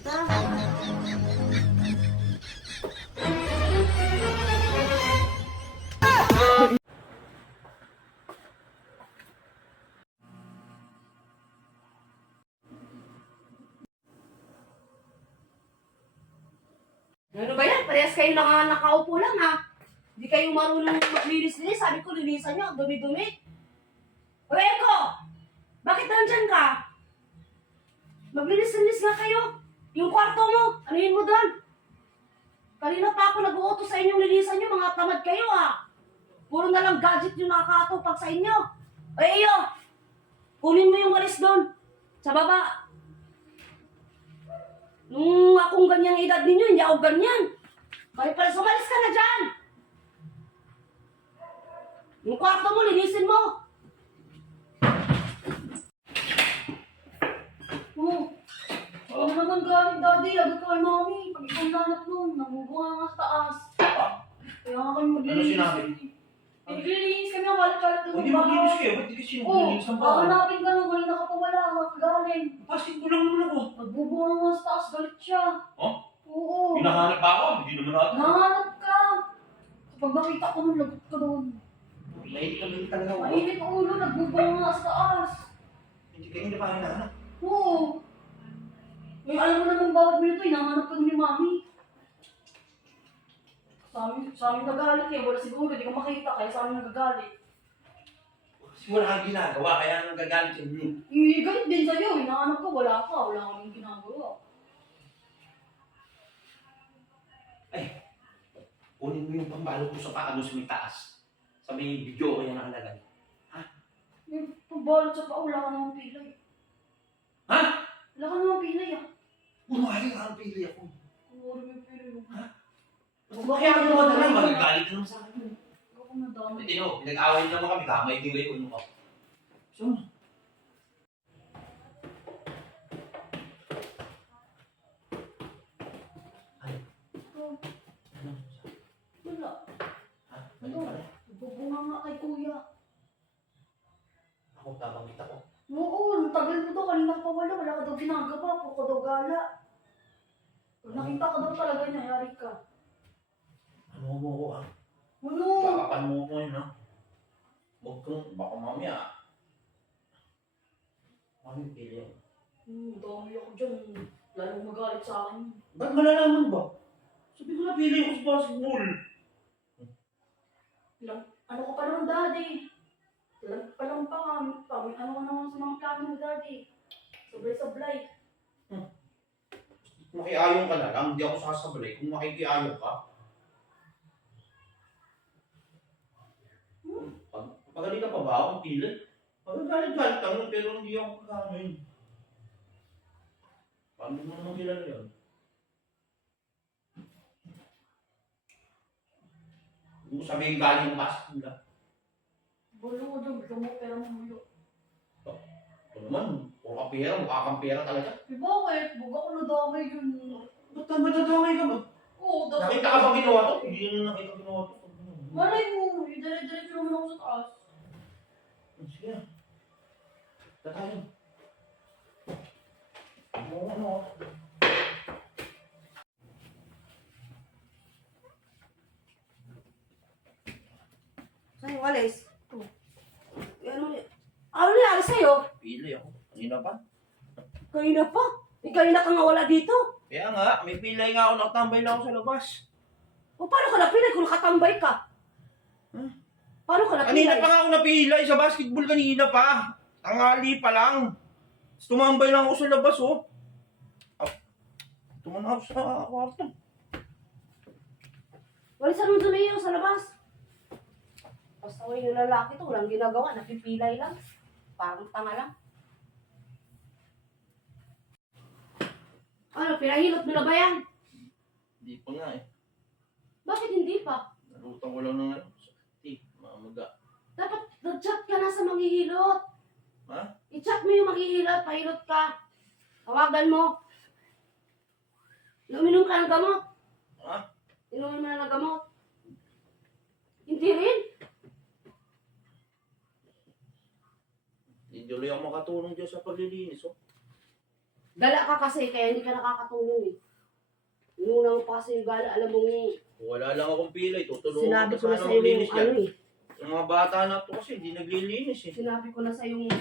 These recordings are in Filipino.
Ano ba yan? Parehas kayo nakaupo lang ha. Hindi kayo marunong maglinis-linis. Sabi ko, linisan nyo. Dumi-dumi. O Eko! Bakit nandyan ka? Maglinis-linis nga kayo. Yung kwarto mo, anuhin mo doon. Kanina pa ako nag-uutos sa inyong linisan nyo. Mga tamad kayo ha. Puro na lang gadget yung nakakatupag sa inyo. O iyo! Kunin mo yung walis doon. Sa baba. Nung akong ganyang edad ninyo, hindi ako ganyan. Kaya pala sumalis ka na dyan. Yung kwarto mo, linisin mo. Oo naman galing, Daddy. Lagot ka kay Mami. Pag ikaw nanap nun, namubunga nga sa taas. Kaya nga kayo maglinis. Ano sinabi? Naglilinis kami ang kalat-kalat ng Hindi maglinis kayo. Ba't di kasi naglinis ng bahay? Hahanapin ka nung wala nakapawala. Galing. Pasig ko lang naman ako. Nagbubunga nga sa taas. Galit siya. Oh? Oo. Hinahanap ba ako? Hindi naman natin. Nahanap ka. Kapag nakita ko nung lagot ka doon. Mainit talaga ako. Mainit ang ulo. Nagbubunga nga sa taas. Hindi kayo na pa hinahanap. Oo. Eh, alam mo naman bawat minuto, hinahanap ka ni Mami. Sa amin nagalit eh. Wala siguro, di ko makita. Kaya sa amin nagagalit. Kasi wala kang ginagawa, kaya nang gagalit sa inyo. Galit din sa'yo. Hinahanap ko, wala ka. Wala kaming ginagawa. Ay, kunin mo yung pambalot ko sa paa doon sa may taas. Sa may video ko yan nakalagay. Yung pagbalot sa paa, wala ka namang pilay. Ha? Wala ka namang pilay ah. Umaling ka ang pili ako. Wala yung pilay mo. Kaya ano ka na lang, magagalit ka naman sa akin. Ako nadamay. Hindi nyo, pinag-away naman kami, kamay din kayo. Ano ka? So, ay, ano? Wala. Ha? Ano pala? Nagbubunga nga kay kuya. Ako, babangkit ako. Oo, ang tagal mo to. Kanina pa wala. Wala ka daw ginagawa. Puro ka daw gala. Pag nakita ka daw talaga niya, yari ka. Ano mo ko ha? Ano? Bakapan mo ko yun ha? Huwag kang, baka mamaya. Mami, pili ako. Dami ako dyan. Lalong magalit sa akin. Ba't malalaman ba? Sabi ko na pili ko sa basketball. Ano ka pa naman, Daddy? Ilang pa lang pa kami. Ano ka naman sa mga plano mo, Daddy? Sablay-sablay. Makiayon ka na lang, hindi ako sasabalay. Kung makikiayon ka, pagaling pa ba ako pili? Pagagalit-galit lang, pero hindi ako kakamin. Paano mo naman kilala yun? Kung mo sabihin galing ng basketball ha? Bulo ko dyan. Gusto mo pera mo mulo. Ito naman, mukha pera, mukha kang pera talaga. Eh, bakit? Huwag ako nadamay yun. Ba't nadadamay ka ba? Oo, dapat. Nakita ka ba ginawa to? Hindi na nakita ginawa to. Malay mo, idire-diretso naman ako sa taas. Sige na. Tatayin. Ano? Saan yung walis? Ano nangyari sa'yo? Pili ako. Kanina pa? Kanina pa? Kanina ka nga wala dito. Kaya nga, may pilay nga ako, nakatambay lang ako sa labas. O paano ka napilay kung nakatambay ka? Huh? Paano ka napilay? Kanina pa nga ako napilay sa basketball kanina pa. Tangali pa lang. Tumambay lang ako sa labas, oh. Tumanan ako sa kwarto. Walisan mo dumiyo sa labas. Basta ko yung lalaki to, walang ginagawa, napipilay lang. Parang tanga lang. Ano, pinahilot mo na ba yan? Hindi pa nga eh. Bakit hindi pa? Nalutan ko lang ng mamaga. Dapat nag-chat ka na sa manghihilot. Ha? I-chat mo yung manghihilot, pahilot ka. Tawagan mo. Uminom ka ng gamot. Ha? Inumin mo na ng gamot. Hindi rin. Hindi tuloy ako makatulong dyan sa paglilinis, oh. Gala ka kasi, kaya hindi ka nakakatulong eh. Inuna mo pa kasi yung gala, alam mo Wala lang akong pilay. Tutulungan sinabi ko ko na sana sa'yo yung maglinis yan. ano eh. Yung mga bata na to kasi, hindi naglilinis eh. Sinabi ko na sa'yo yung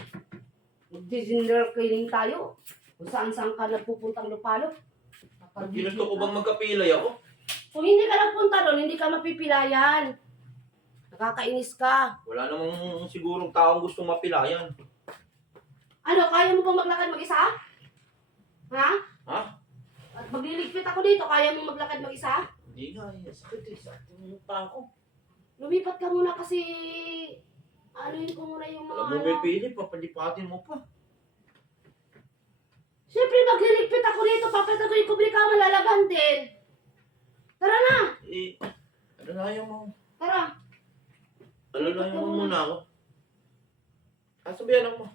mag-dinner cleaning tayo. Kung saan-saan ka nagpupuntang lupalo. Ginusto ko bang magkapilay ako? Kung hindi ka nagpunta doon, hindi ka mapipilayan. Nakakainis ka. Wala namang sigurong taong gustong mapilayan. Ano, kaya mo bang maglakad mag-isa? Ha? Ha? At magliligpit ako dito, kaya mo maglakad mag-isa? Hindi nga, sakit eh. Sakit yung pa ako. Lumipat ka muna kasi anuhin ko muna yung mga Alam mo, may pili, papalipatin mo pa. Siyempre magliligpit ako dito, papatag ko yung kubri ka, malalaban din. Tara na! Eh, alalayan mo. Tara! Alalayan mo muna ako. Sabihan ako mo.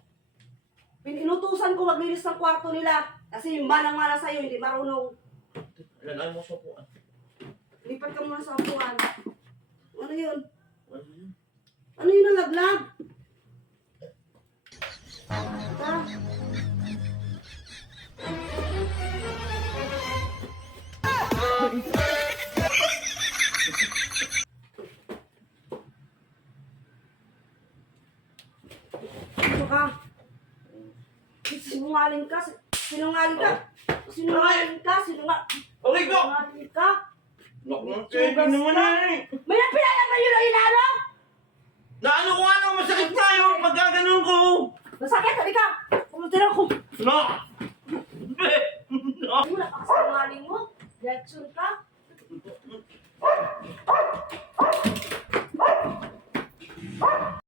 Pinutusan ko maglinis ng kwarto nila. Kasi yung manang-mana sa'yo, hindi marunong. Alalayan mo sa upuan. Lipat ka muna sa upuan. Ano yun? Ano yun? Ano yun nalaglag? Tara. Ano ka? Sinungaling ka. Sinungaling ka. Sinungaling ka. Okay ko! Sinungaling ka. Naku, pwede naman na eh. May napilayan ba yun ang inano? Naano ko nga lang, masakit nga yung pagkaganon ko. Masakit, halika. Kumutira ko. No!